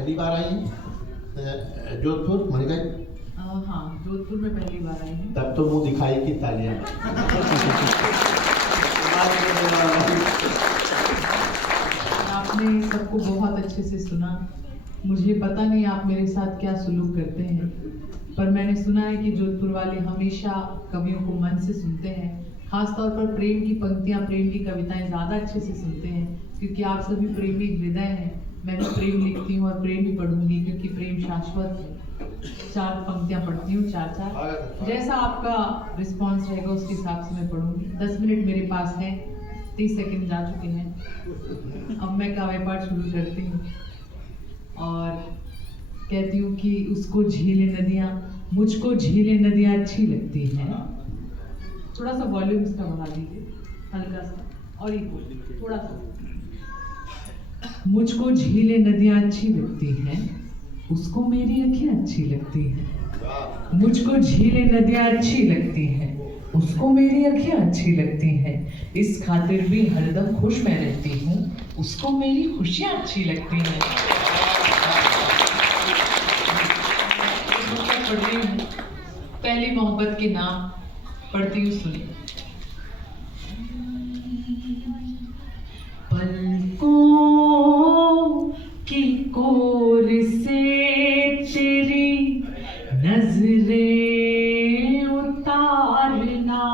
पहली बार आई हैं जोधपुर मणिका? हाँ, जोधपुर में पहली बार आई हूँ। तब तो मुंह दिखाई की तालियां। आपने सबको बहुत अच्छे से सुना। मुझे पता नहीं आप मेरे साथ क्या सुलूक करते हैं, पर मैंने सुना है कि जोधपुर वाले हमेशा कवियों को मन से सुनते हैं। खासतौर पर प्रेम की पंक्तियाँ, प्रेम की कविताएं ज़्यादा अच्छे से सुनते हैं, क्योंकि आप सभी प्रेमी हृदय हैं। मैं भी प्रेम लिखती हूँ और प्रेम ही पढ़ूंगी, क्योंकि प्रेम शाश्वत है। 4 पंक्तियाँ पढ़ती हूँ, 4-4। जैसा आपका रिस्पॉन्स रहेगा उसके हिसाब से मैं पढ़ूंगी। 10 मिनट मेरे पास है, 30 सेकंड जा चुके हैं। अब मैं काव्य पाठ शुरू करती हूँ और कहती हूँ कि उसको झीलें नदियाँ, मुझको झीलें नदियाँ अच्छी लगती हैं। थोड़ा सा वॉल्यूम इसका बढ़ा दीजिए, हल्का सा, और इको थोड़ा सा। मुझको झीलें नदियाँ अच्छी लगती हैं, उसको मेरी आँखें अच्छी लगती हैं। मुझको झीलें नदियाँ अच्छी लगती हैं, उसको मेरी आँखें अच्छी लगती हैं। इस खातिर भी हरदम खुश मैं रहती हूँ, उसको मेरी खुशियाँ अच्छी लगती हैं। पढ़ रही हूँ पहली मोहब्बत के नाम, पढ़ती हूँ, सुनिए। पलकों की कोर से तेरी नजरें उतारना।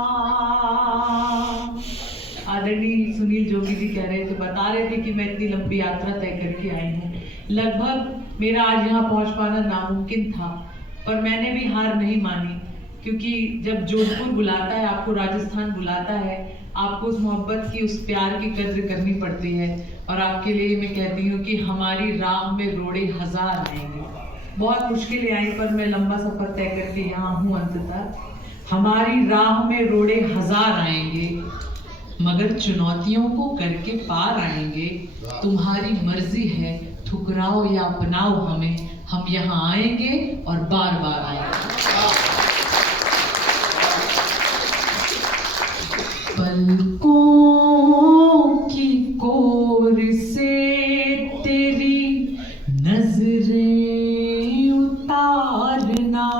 आदरणीय सुनील जोगी जी कह रहे थे, बता रहे थे कि मैं इतनी लंबी यात्रा तय करके आई हूँ। लगभग मेरा आज यहाँ पहुँच पाना नामुमकिन था, पर मैंने भी हार नहीं मानी, क्योंकि जब जोधपुर बुलाता है, आपको राजस्थान बुलाता है, आपको उस मोहब्बत की, उस प्यार की कद्र करनी पड़ती है। और आपके लिए मैं कहती हूँ कि हमारी राह में रोड़े 1000 आएंगे। बहुत मुश्किलें आई, पर मैं लंबा सफर तय करके यहाँ हूँ अंततः। हमारी राह में रोड़े 1000 आएंगे, मगर चुनौतियों को करके पार आएंगे। तुम्हारी मर्जी है, ठुकराओ या अपनाओ हमें, हम यहाँ आएंगे और बार बार आएंगे। पलकों की कोर से तेरी नजरें उतारना।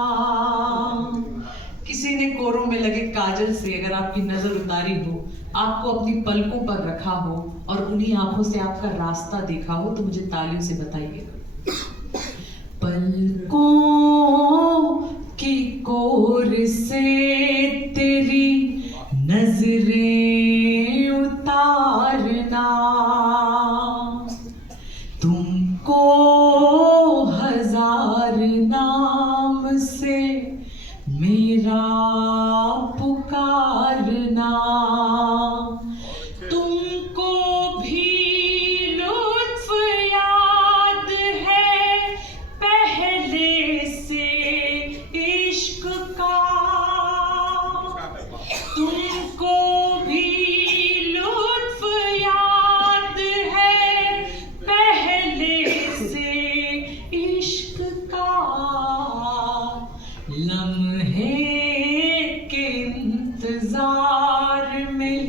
किसी ने कोरों में लगे काजल से अगर आपकी नजर उतारी हो, आपको अपनी पलकों पर रखा हो और उन्हीं आंखों से आपका रास्ता देखा हो, तो मुझे तालियों से बताइए। पलकों की कोर से तेरी नजरें उतारना। तुमको 1000 नाम से मेरा पुकारना। तुमको भी लुत्फ याद है पहले से इश्क का। तुमको भी लुत्फ याद है पहले से इश्क का। लम्हे के इंतजार में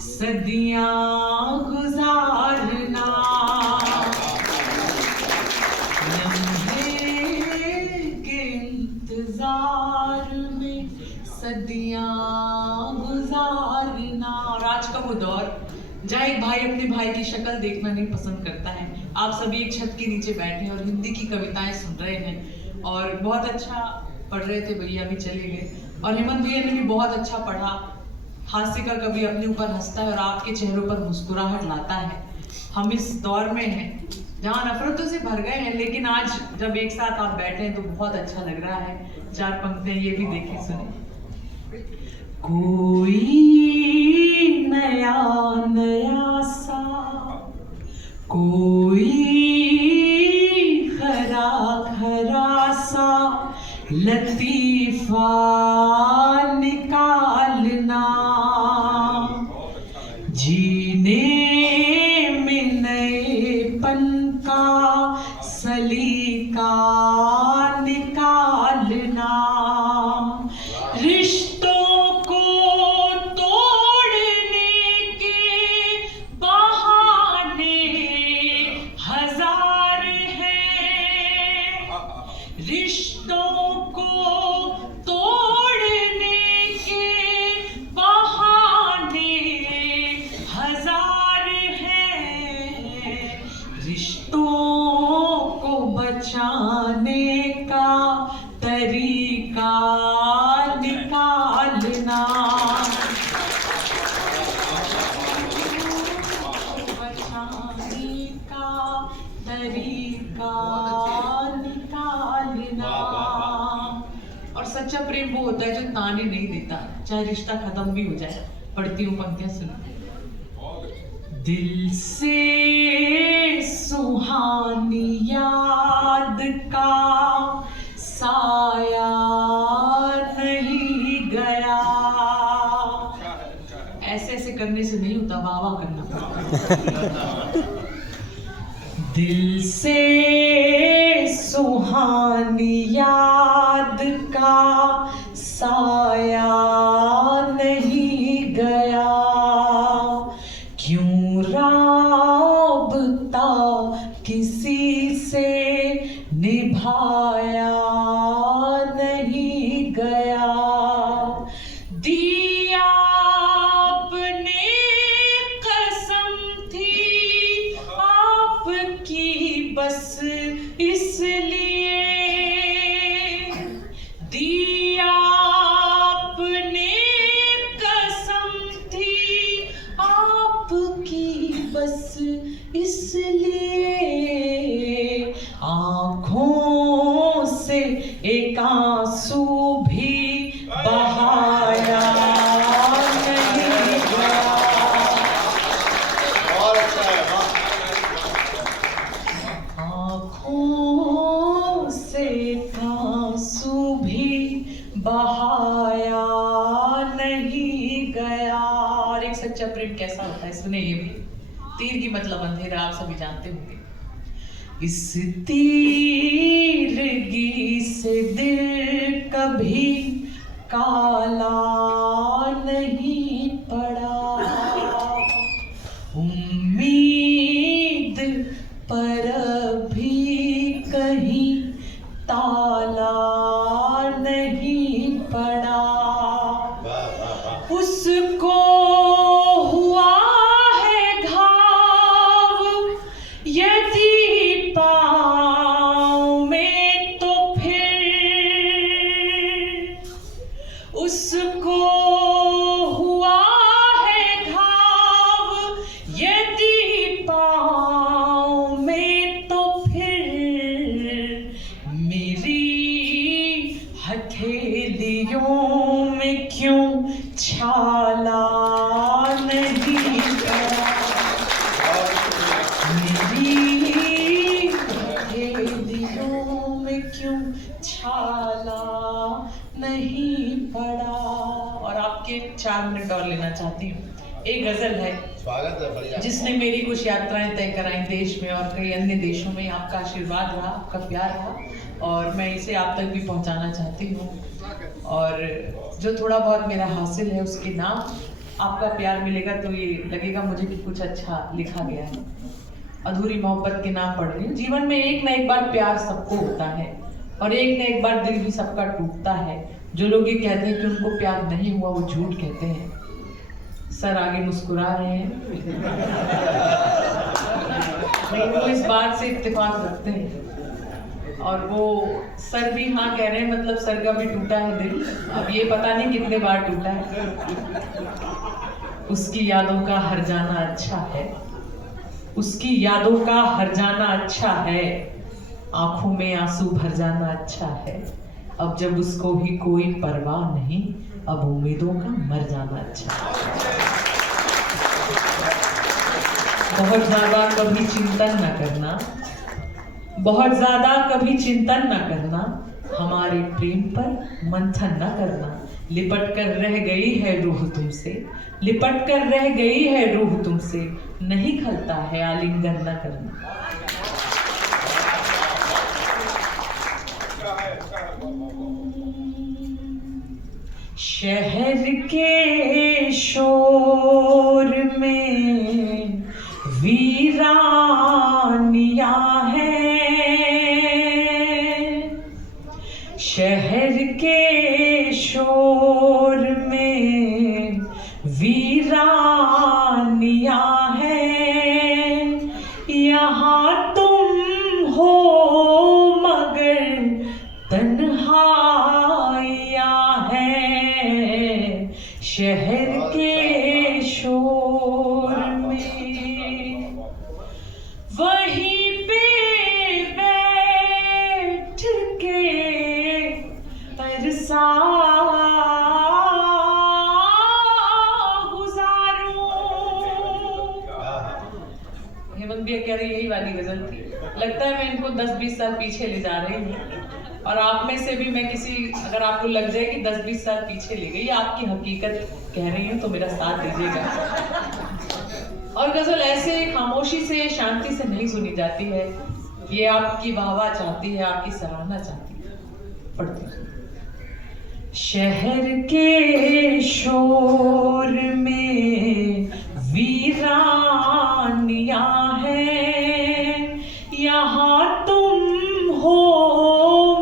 सदियां गुजारना। लम्हे के इंतजार में सदियां गुजारना। और आज का वो दौर जहाँ एक भाई अपने भाई की शक्ल देखना नहीं पसंद करता है। आप सभी एक छत के नीचे बैठे हैं और हिंदी की कविताएं सुन रहे हैं, और बहुत अच्छा पढ़ रहे थे, भैया भी चले गए। और हेमंत भैया ने भी बहुत अच्छा पढ़ा। हास्य का कवि अपने ऊपर हंसता है और आपके चेहरों पर मुस्कुराहट लाता है। हम इस दौर में हैं जहाँ नफरतों से भर गए हैं, लेकिन आज जब एक साथ आप बैठे हैं तो बहुत अच्छा लग रहा है। 4 पंक्तियां ये भी देखिए, सुनिए। कोई नया नया सा, कोई खरा खरा सा लतीफा निकालना। जीने में नएपन का सलीका निकालना। रिश्तों को तोड़ने के बहाने 1000 हैं, सच्चा प्रेम वो होता है जो ताने नहीं देता, चाहे रिश्ता खत्म भी हो जाए। पढ़ती हूँ पंक्तियां, सुनो। दिल से सुहानी याद का साया नहीं गया। ऐसे ऐसे करने से नहीं होता, वाह वाह करना पड़ता। दिल से सुहानी याद का साया नहीं गया, क्यों राबता किसी से निभाया नहीं गया। दिया आपने कसम थी आपकी बस इसलिए, दिया आपने कसम थी आपकी बस इसलिए, आँखों से एक आंसू भी बहाया नहीं गया। आँखों से एक आंसू भी बहाया नहीं गया। और एक सच्चा प्रेम कैसा होता है, सुने ये भी। तीर की मतलब अंधेरा, आप सभी जानते होंगे। इस तीरगी से दिल कभी काला नहीं पड़ा, उम्मीद पर भी कहीं ताला नहीं पड़ा। उसको हुआ है घाव यदि पाँव में तो फिर, उसको हुआ है घाव यदि पाँव में तो फिर, मेरी हथेलियों में क्यों छाला नहीं पड़ा, मेरी हथेलियों में क्यों छाला नहीं पड़ा। और आपके 4 मिनट और लेना चाहती हूँ। एक गजल है, स्वागत है, बढ़िया। जिसने मेरी कुछ यात्राएं तय कराई देश में और कई अन्य देशों में। आपका आशीर्वाद रहा, आपका प्यार रहा, और मैं इसे आप तक भी पहुंचाना चाहती हूँ। और जो थोड़ा बहुत मेरा हासिल है उसके नाम आपका प्यार मिलेगा तो ये लगेगा मुझे कि कुछ अच्छा लिखा गया है। अधूरी मोहब्बत के नाम पढ़ रही हूँ। जीवन में एक न एक बार प्यार सबको होता है, और एक न एक बार दिल भी सबका टूटता है। जो लोग ये कहते हैं कि उनको प्यार नहीं हुआ, वो झूठ कहते हैं। सर आगे मुस्कुरा रहे हैं, लेकिन वो इस बात से इत्तेफाक रखते हैं, और वो सर भी हाँ कह रहे हैं, मतलब सर का भी टूटा है दिल। अब ये पता नहीं कितने बार टूटा है। उसकी यादों का हर जाना अच्छा है, उसकी यादों का हर जाना अच्छा है, आंखों में आंसू भर जाना अच्छा है। अब जब उसको ही कोई परवाह नहीं, अब उम्मीदों का मर जाना अच्छा है। बहुत ज्यादा कभी चिंतन न करना, बहुत ज्यादा कभी चिंतन न करना, हमारे प्रेम पर मंथन न करना। लिपट कर रह गई है रूह तुमसे, लिपट कर रह गई है रूह तुमसे, नहीं खलता है आलिंगन न करना। शहर के शोर में वीरानियां हैं, शहर के शोर में वीरानियां हैं। यहाँ तुम हो मगर तन्हाइयां हैं, शहर के शोर में। वहीं पे बैठ के अरसा गुजारूं। हेमंत भैया कह रहे यही वाली गजल थी। लगता है मैं इनको 10-20 साल पीछे ले जा रही हूँ, और आप में से भी मैं अगर आपको लग जाए कि 10-20 साल पीछे ले गई, आपकी हकीकत कह रही हूँ, तो मेरा साथ दीजिएगा। और गजल ऐसे खामोशी से, शांति से नहीं सुनी जाती है, ये आपकी वाहवाह चाहती है, आपकी सराहना चाहती है। पढ़ती हूँ। शहर के शोर में वीरानियां हैं, यहाँ तुम हो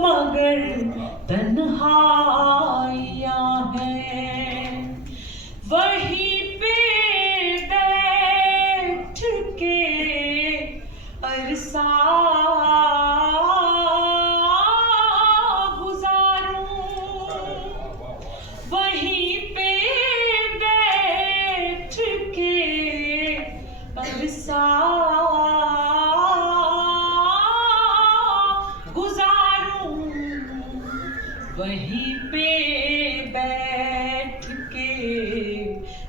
मगर तन्हाइयां हैं। वहीं पे बैठ के अरसा गुजारूं, वहीं पे बैठ के अरसा गुजारूं, वहीं पे बैठ के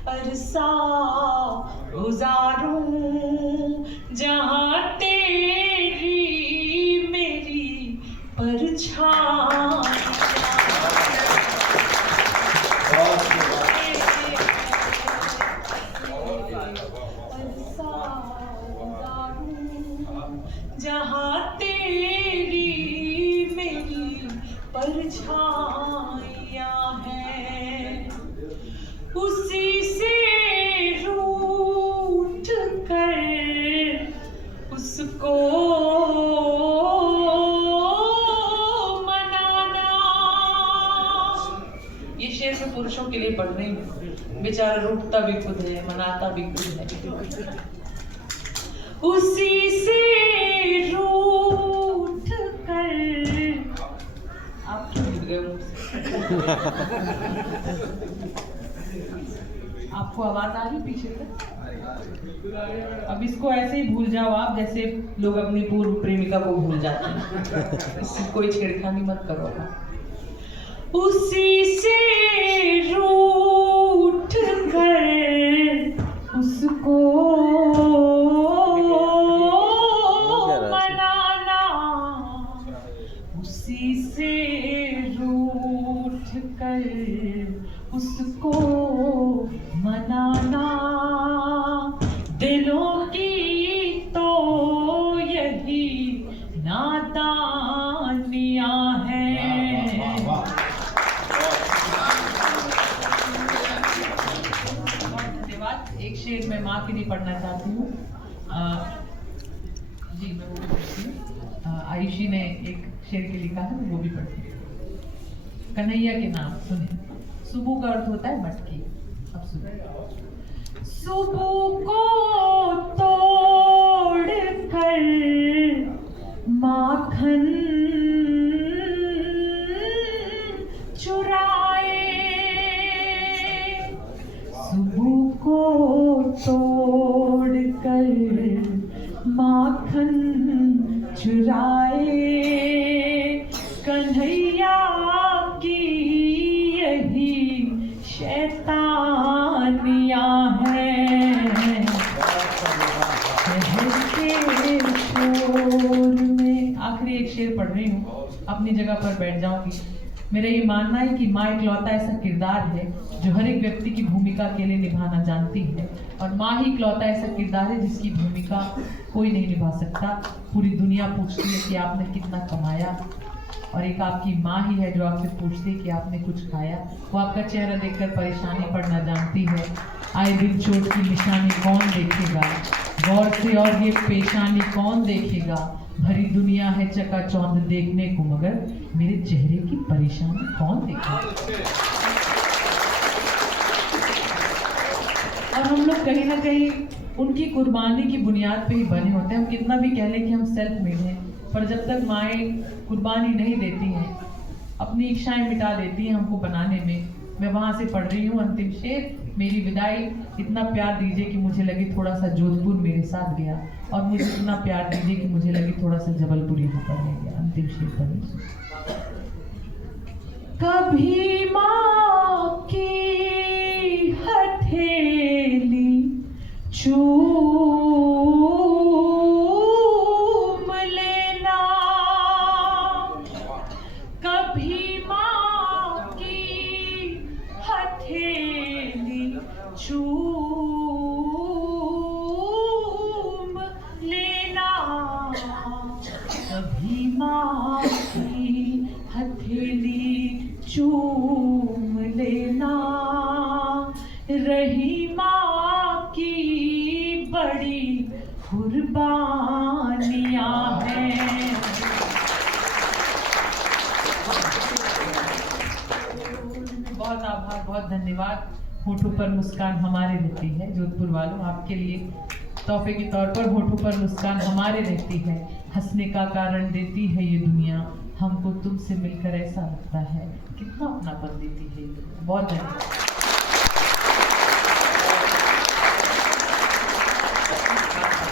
अरसा गुजारूं, जहां तेरी मेरी परछाई। जहां तेरी मेरी परछाइयां हैं, उसी से रूठ कर उसको मनाना। ये शेर मैं पुरुषों के लिए पढ़ रही हूँ। बेचारा रूठता भी खुद है, मनाता भी खुद है। उसी से रूठ कर, आप क्यों गिर गए मुझसे? आपको आवाज आ रही पीछे से? अब इसको ऐसे ही भूल जाओ आप, जैसे लोग अपनी पूर्व प्रेमिका को भूल जाते हैं। इससे कोई छेड़खानी मत करो। उसी से रूठ कर उसको मनाना, उसी से रूठ कर उसको मनाना, दिलों की तो यही नादानियां हैं। धन्यवाद। एक शेर मैं माँ के लिए पढ़ना चाहती हूँ। जी मैं वो भी पढ़ती हूँ। आयुषी ने एक शेर के लिखा है, वो भी पढ़ती हूँ। कन्हैया के नाम सुने। सुबह का अर्थ होता है मटकी। अब सुने। सुबह को तोड़ कर माखन चुराए, सुबह को तोड़ कर माखन चुराए, कन्हैया की यही शैतानियां हैं। शहर के शोर में, आखिरी एक शेर पढ़ रही हूँ, अपनी जगह पर बैठ जाऊंगी। मेरा ये मानना है कि माँ इकलौता ऐसा किरदार है जो हर एक व्यक्ति की भूमिका अकेले निभाना जानती है, और माँ ही इकलौता ऐसा किरदार है जिसकी भूमिका कोई नहीं निभा सकता। पूरी दुनिया पूछती है कि आपने कितना कमाया, और एक आपकी माँ ही है जो आपसे पूछती है कि आपने कुछ खाया। वो आपका चेहरा देखकर परेशानी पड़ना जानती है। आए दिन चोट की निशानी कौन देखेगा, गौर से और ये पेशानी कौन देखेगा, भरी दुनिया है चकाचौंध देखने को, मगर मेरे चेहरे की परेशानी कौन देखेगा। और हम लोग कहीं ना कहीं उनकी कुर्बानी की बुनियाद पे ही बने होते हैं। हम कितना भी कह लें कि हम सेल्फ मेड हैं, पर जब तक माएँ कुर्बानी नहीं देती हैं, अपनी इच्छाएं मिटा देती हैं हमको बनाने में। मैं वहाँ से पढ़ रही हूँ अंतिम शेर, मेरी विदाई। इतना प्यार दीजिए कि मुझे लगे थोड़ा सा जोधपुर मेरे साथ गया, और मुझे इतना प्यार दीजिए कि मुझे लगे थोड़ा सा जबलपुर ही होकर गया। अंतिम शेर पढ़िए। कभी माँ की हथेली चूम लेना, कभी माँ की हथेली चूम लेना, कभी माँ की हथेली चूम लेना। रही माँ की बड़ी कुर्बानियाँ हैं। बहुत आभार, बहुत धन्यवाद। होठों पर मुस्कान हमारे रहती है जोधपुर वालों, आपके लिए तोहफे के तौर पर होठों पर मुस्कान हमारे रहती है। हंसने का कारण देती है ये दुनिया, हमको तुमसे मिलकर ऐसा लगता है कितना अपनापन देती है ये दुनिया। बहुत धन्यवाद।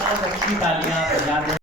बहुत अच्छी तालियां बजा